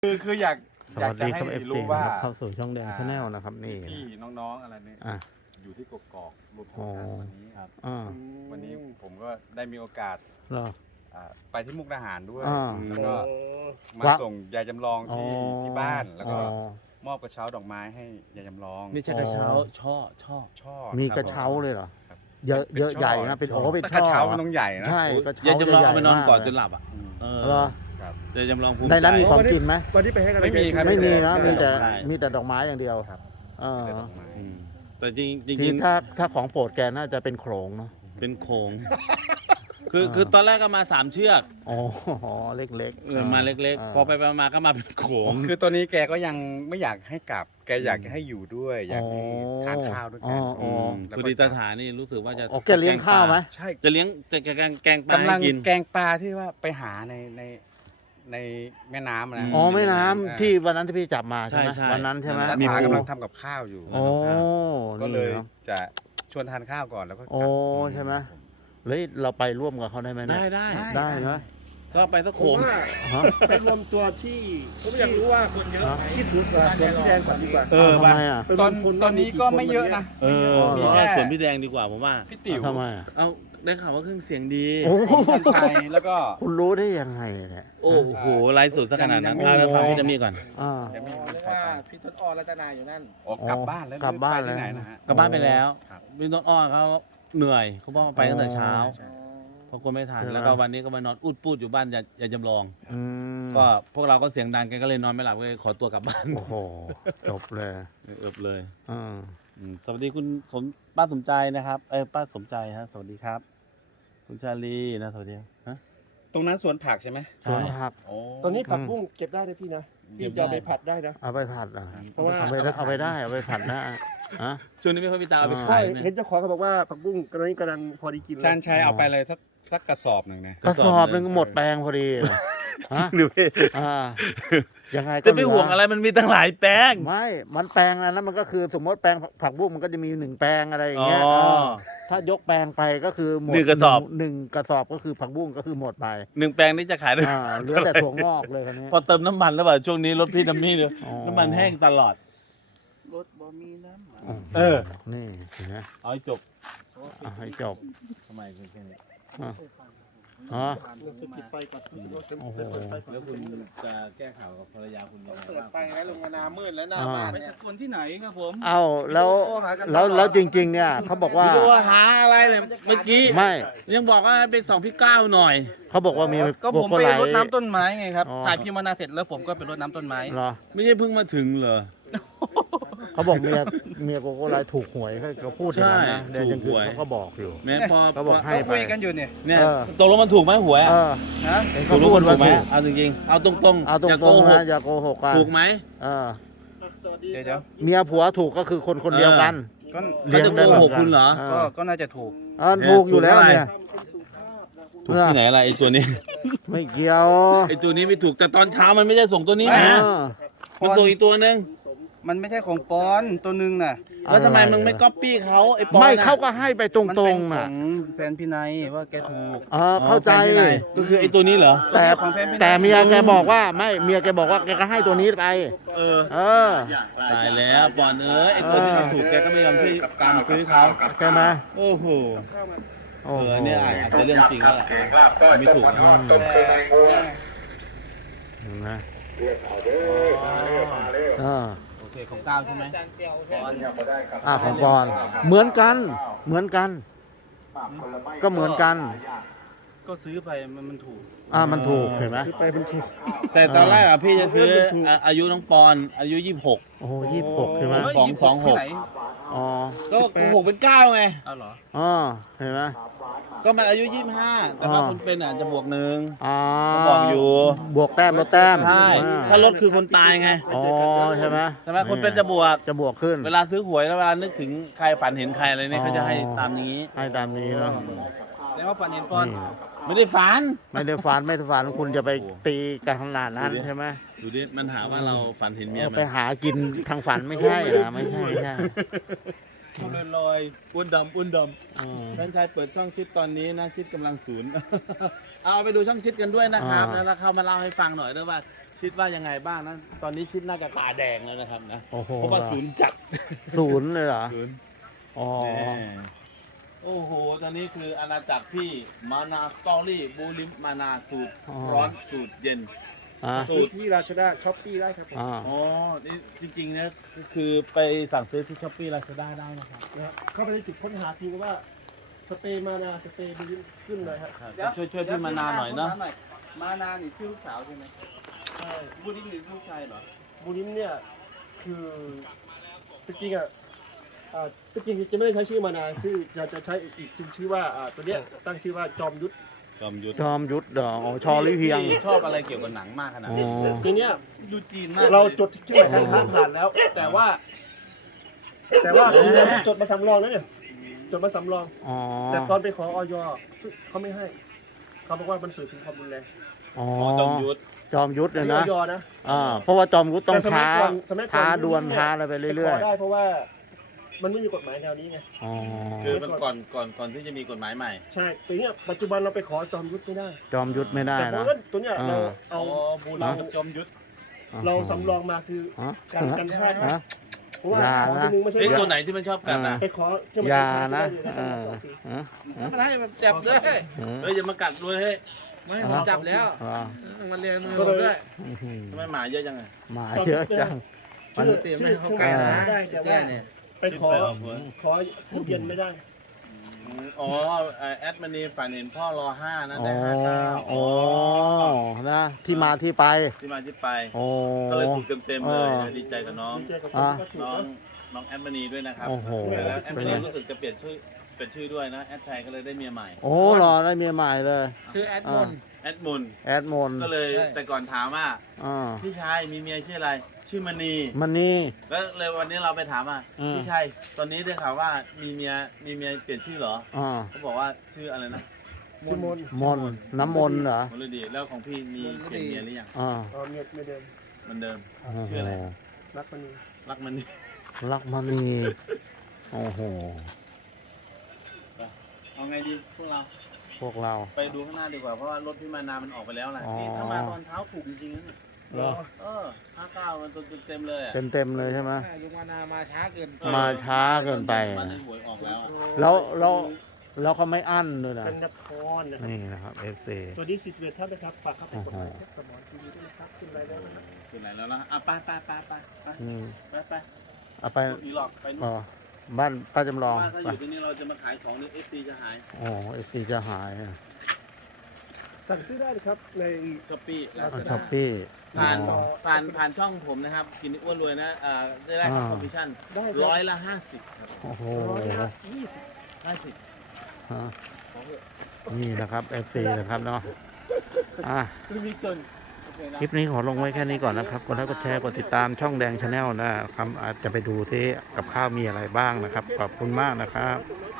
คืออยากสวัสดีครับให้ FC รู้นะว่าครับเข้าสู่ช่องแดงชาแนลนะครับนี่พี่น้องๆอะไรเนี่ยอ่ะอยู่ที่กกอกรวมอ๋ทั้องวันนี้ครับอ่าวันนี้ผมก็ได้มีโอกาสเหรอไปที่มุกดาหารด้วยอ่าแล้วก็มาว่าส่งยายจำลองที่บ้านแล้วก็อ๋อมอบกระเช้าดอกไม้ให้ยายจำลองไม่ใช่กระเช้าอ๋อช่อมีคบกระเช้าเลยเหรอครับเยอะเป็นเยอะช่อใหญ่นะเป็นช่โอ้เป็นแต่ช่กระเช้าอมันต้องใหญ่นะใช่กระเช้าอย่าจำลองใหญ่เอาไปนอนมากก่อนเลยจนหลับอ่ะอืมเออเหรอครับอย่าจำลองภูมิในนั้นใจมีของกินไหมวันที่ไปให้กำลังใจไม่มีครับไม่มีนะมีมีแต่แต่ดอกไม้มีแต่ดอกไม้อย่างเดียวครับเออเป็นดอกไม้อืมแต่จริงจทีริงถ้าของโปรดแกน่าจะเป็นโขลงเนาะเป็นโขงคือตอนแรกก็มา3 เชือกอ๋อเล็กๆมาเล็กๆ พอไปมาก็มาเป็นโขงคือตอนนี้แกก็ยังไม่อยากให้กลับ แกอยากให้อยู่ด้วย อยากให้ทานข้าวด้วยกันอ๋อแล้วพอดีตาถานี่รู้สึกว่าจะอ๋อแกเลี้ยงข้าวไหมใช่จะเลี้ยงจะแกงปลากำให้ลังกินแกงปลาที่ว่าไปหาในแม่น้ำนะอ๋อแม่น้ำที่วันนั้นที่พี่จับมาใช่ไหมใช่วันนั้นใช่ไหมตามีถาปูกำลังทำกับข้าวอยู่โอ้ก็นี่เลยเนาะจะชวนทานข้าวก่อนแล้วก็กลับโอ้ใช่ไหม เลยเราไปร่วมกับเขาได้ไหมเนี่ยได้ได้นะก็ไปสักผโขมงว่าฮะไปรวมตัวที่ผมอยากรู้ว่าคนเยอะไหมที่สุดว่าสวนพี่แดงก่อนดีกว่าเออทำไปไมอ่ะไปรตวอนมพลตอนนี้ก็ไม่เยอะนะเอออ๋อมีเหรอแค่สวนพี่แดงดีกว่าผมว่าพี่ติ๋วทำไมอ่ะเอาได้ข่าวว่าเครื่องเสียงดีโอ้โหชันชัยแล้วก็คุณรู้ได้ยังไงเนี่ยโอ้โหไลฟ์สดซะขนาดนั้นยังเอาแล้วฟังพี่ดามี่ก่อนอ่าเดี๋ยวมีเรียกว่าพี่ต้นอ้อรัตนาอยู่นั่นอ๋อกลับบ้านแล้วกลับบ้านไปที่ไหนแล้วนะฮะกลับบ้านไปแล้วครับพี่ต้นอ้อเขาเหนื่อยเขาบอกไปตั้งแต่เช้าใช่เขากลัวไม่ทันใช่ไหมแล้วก็วันนี้ก็มานอนอุดปูดอยู่บ้านอย่าจำลองอืมก็พวกเราก็เสียงดังแกก็เลยนอนไม่หลับก็เลยขอตัวกลับบ้านโอ้โหจบเลยเอิบเลยอ่าสวัสดีคุณป้าสมใจนะครับป้าสมใจฮะสวัสดีครับ คุณชาลีนะสวัสดีฮะตรงนั้นสวนผักใช่ไหมสวนผักโอ้ตอนนี้ผักบุ้งเก็บได้นะพี่นะเก็พี่บได้จะเอาไปผัดได้นะเอาไปผัดอ่ะเพราะว่าเอาไปได้เอาไปผัดนะฮะช่วงนี้ไม่ค่อยมีตาเอาไปอ่าขาใช่ยเห็นนะเจ้าของเขาบอกว่าผักบุ้งตอนนี้กำลังพอดีกินเลยชันชัยเอาไปเลยสักกระสอบหนึ่งนะกระสอบหนึ่งหมดแปลงพอดีเลยฮะหรืออ่ายังไงก็จะไปเหลือห่วงอะไรมันมีตั้งหลายแป้งไม่ มันแปลงนั้นมันก็คือสมมติแปลงผักบุ้งมันก็จะมี1แปลงอะไรอย่างเงี้ยอ๋อถ้ายกแปลงไปก็คือหมดหนึ่งกระสอบหนึ่งกระสอบก็คือผักบุ้งก็คือหมดไป 1 แปลงนี้จะขายได้เหลือแต่ถั่วงอกเลยคันนี้พอเติมน้ำมันแล้วแบบช่วงนี้รถพี่ดัมมี่เลยอ๋อน้ำมันแห้งตลอดรถบ่มีน้ำมันเออนี่เห็นไหมเอาให้จบเอาให้จบทำไมคุณแค่นี้อ๋อเราจะปิดไฟก่อนโอ้โหเปิดไฟก่อนแล้วคุณจะแก้ข่าวกับภรรยาคุณยังไงเปิดบ้างไฟแล้วลงนามืดแล้วหน้าบ้านเนี่ยคนที่ไหนครับผมเอาแล้วจริง ๆ เนี่ยเขาบอกว่าไม่รู้ว่าหาอะไรเลยเมื่อกี้ไม่ยังบอกว่าเป็น2พี่ก้าวหน่อยเขาบอกว่ามีก็ผมโกไปโกลรดน้ำต้นไม้ไงครับอ๋อถ่ายพิมพ์มานาเสร็จแล้วผมก็ไปรดน้ำต้นไม้เหรอไม่ใช่เพิ่งมาถึงเหรอเขาบอกเมียโกโก้ไลท์ถูกหวยเขาพูดอย่างนั้นนะใช่เดี๋ยวยังถูคืกหวยเขาก็บอกอยู่แม้พอเขาบอกให้ก็คุยกันอยู่เนี่ยเนี่ยเออตกลงมันถูกไหมหวยเออ่ะอนะเห็นถูเขากลพูงดมันถูว่ากไหมถูกเอาจริงๆเอาตรงๆเอาตรอย่าโกงหๆกนะอย่าโกหกกันถูกไหมเออเดี๋ยวเมียผัวถูกก็คือคนเดียวกันก็เขาจะโกหกคุณเหรอก็น่าจะถูกถูกอยู่แล้วถูกเท่าไหร่เนี่ยถูกที่ไหนล่ะไอ้ตัวนี้ไม่เกี่ยวไอ้ตัวนี้ไม่ถูกแต่ตอนเช้ามันไม่ได้ส่งตัวนี้เอนะอมันส่งอีกตัวหนึงมันไม่ใช่ของปอนตัวหนึงน่ะแล้วทำไมมึงไม่ก๊อปปี้เขาไอ้ปอนไม่น่ะเขาก็ให้ไปตมันรเป็งนๆขน่ะองแฟนพี่นายว่าแกถูกเข้าใจแฟนที่ไหนก็คือไอ้ตัวนี้เหรอแต่ของแฟนพี่นายแต่เมียแกบอกว่าไม่เมียแกบอกว่าแกก็ให้ตัวนี้ไปเออเออตายแล้วปอนไอ้ตัวที่มันถูกแกก็ไม่ยอมช่วยตามซื้อเขาใช่ไหมโอ้โหโอ้เอโหอเนี่ยอาจจะเรื่องจริงแล้วล่ะไม่ถูกเห็นไหมเออโอเคของก้าวใช่ไหมของปอนเหมือนกันเหมือนกัน ก็เหมือนกันก็ซื้อไปมันถูกมันถูกเห็นไหมไปเป็นถูกแต่ตอนแรกอะพี่จะซื้ออายุน้องปอนอายุ 26 โอ้โห26ใช่ไหมสองสองหกที่ไหนอ๋อก็หกเป็น9ไงเอาเหรออ๋อเห็นไหมก็มันอายุ 25 แต่ว่าอ๋อคุณเป็นอาจจะบวกหนึ่งอ๋อบอกอยู่บวกแต้มลดแต้มใช่ ถ้ารถคือคนตายไงอ๋อใช่ไหมใช่ไหมคนเป็นจะบวกจะบวกขึ้นเวลาซื้อหวยแล้วเวลานึกถึงใครฝันเห็นใครอะไรเนี่ยอ๋อเขาจะให้ตามนี้ให้ตามนี้เนาะแล้วว่าปันเห็นปอนนี่ไม่ได้ฝันไม่ได้ฝันไม่ได้ฝันคุณจะไปตีกันขนาดนั้นใช่ไหมดูดิมันหาว่าเราฝันเห็นเมียมัไปนหากินทางฝันไม่ใช่นะไม่ใช่ไม่ใช่พูดลอยๆอ้วนดำอ้วนดอืมำท่านชายเปิดช่องชิดตอนนี้นะชิดกำลังศูนย์ เอาไปดูช่องชิดกันด้วยนะครับอ่าแล้วเข้ามาเล่าให้ฟังหน่อยด้วยว่าชิดว่ายังไงบ้างนะตอนนี้ชิดน่าจะตาแดงแล้วนะครับนะโอ้โหเพราะว่าศูนย์จัดศูนย์เลยเหรอศูนย์อ๋อโอ้โห ตอนนี้คืออาณาจักรที่มานาสตอรี่บูริมมานาสูตรร้อนสูตรเย็นอ่ะซื้อที่ราชดาช้อปปี้ได้ครับผมอ่าอ๋อ นี่จริงๆนะก็คือไปสั่งซื้อที่ช้อปปี้ลาซาด้าได้นะครับนะเข้าไปในจุดค้นหาทีว่าสเปรย์มานาสเปรย์บิลินขึ้นเลยครับช่วยพี่มานาหน่อยเนาะมานานี่ชื่อลูกสาวใช่ไหมใช่บุรีหรือลูกชายเหรอบูลินเนี่ยคือจริงๆอ่ะจริงๆจะไม่ได้ใช้ชื่อมานาชื่อจะใช้อีกชื่อว่าตัวเนี้ยตั้งชื่อว่าจอมยุทธจอมยุทธจอมยุทธเหรออ๋อชอลิเพียงชอบอะไรเกี่ยวกับหนังมากขนาดอ๋อนี้ทีเนี้ยดูจีนมากเราจดชื่อหมายการค้าผ่านแล้ว แต่ว่าคือเราจดมาสำรองนะเนี่ยจดมาสำรองอ๋อแต่ตอนไปขอออยเขาไม่ให้เขาบอกว่ามันสื่อถึงความรุนแรงอ๋อจอมยุทธจอมยุทธอัเนี่นยนี้อนะอยนะเพราะว่าจอมยุทธต้องแต่สมัยท้าก่อนสมัยก่อนท้าดวลท้าอะไรไปเรื่อยไปขได้เพราะว่ามันไม่มีกฎหมายแนวนี้ไงๆอ๋อคือมันก่อนที่จะมีกฎหมายใหม่ใช่แต่เนี้ยปัจจุบันเราไปขอจอมยุทธไม่ได้จอมยุทธไม่ได้แต่เพนะราะว่าตัวเนี้ยเราเอาบูราณกับจอมยุทธเราสำรองมาคือฮะกันพลาดฮะเพราะว่าอย่าของนะตัวนึงไม่ใช่เฮ้ยว่าตัวไหนที่มันชอบกัดนะไปขอเครื่องหมอย่าการค้นะได้เอเลยอนะไม่ได้มันจับด้วย เฮ้ยอย่ามากัดด้วยเฮ้ยไม่ผมจับแล้วมันเรียนมือก็ผมเลด้วย ยทำไมหมาเยอะจังไงหมาเยอะจังชื่อชื่อเครื่องหมายการค้าได้แต่ว่าไปขอทะเบียนไม่ได้อ๋อแอดมินีฝันเห็นพ่อรอ5นะอ๋อได้59 อ๋อนะที่มาที่ไปที่มาที่ไปโอ้ก็เลยถูกเต็มๆเลยอ๋อดีใจกับน้องดีใจกับคนที่เขาถูกน้องนะน้องแอดมินีด้วยนะครับโอ้โหแล้วแอดเป็มินนีไงรู้สึกจะเปลี่ยนชื่อด้วยนะแอดชัยก็เลยได้เมียใหม่โอ้รอได้เมียใหม่เลยชื่อแอดมนแอดมุนแอดมนก็เลยแต่ก่อนถามว่าอ่าพี่ชายมีเมียชื่ออะไร ชื่อมณีมันนี่แล้วเลยวันนี้เราไปถามว่าอืมพี่ชายตอนนี้ได้ข่าวว่ามีเมียเปลี่ยนชื่อเหรออ่าเขาบอกว่าชื่ออะไรนะชื่อมนมนน้ำมนเหรอมฤดีแล้วของพี่มีเปลี่ยนเมียหรือยังอ่าเมียไม่เดิมเหมันเดิมโอ้โหชื่ออะไรรักมันนี่รักมันนี่รักมันนี่โอ้โหเอาไงดีพวกเราพวกเราไปดูข้างหน้าดีกว่าเพราะว่ารถพี่มานามันออกไปแล้วนะอ๋อนี่ถ้ามาตอนเช้าถูกจริงๆนะเนี่ยเหรอ 59มันเต็มเลยอะเต็มเลยใช่ไหมลุงมานามาช้าเกินมาช้าเกินไปมันหวยออกแล้วอะแล้วเขาไม่อั้นด้วยนะกันนพรนะครับนี่นะครับ FC สวัสดี41ท่านนะครับฝากเข้าไปกดไลค์เพชรสมรทีวีด้วยนะครับขึ้นไลน์แล้วนะครับคือไหนแล้วนะอ่ะไปอืม เอาไปอีหลอกไปนู่อ๋อน บ้านป้าจำลองว่าถ้าอไปยู่ที่นี่เราจะมาขายของนี่ FP จะหายอ๋อ FC จะหายอ่ะสั่งซื้อได้เลยครับในช้อปปี้ลาซาช้อด้าปปี้ผ่านอ๋อผ่านช่องผมนะครับ กินอ้วนรวยนะได้ค่าคอมมิชชั่นได้ 150ครับโอ้โห 120 50 ฮะขอเถอะนี่นะครับ FC นะครับเนาะอ่ะคือมีจนโอเคนะคลิปนี้ขอลงไว้แค่นี้ก่อนนะครับ กดไลค์กดแชร์ กดติดตามช่องแดงชาแนลนะครับอาจจะไปดูที่กับข้าวมีอะไรบ้างนะครับ ขอบคุณมากนะครับ 120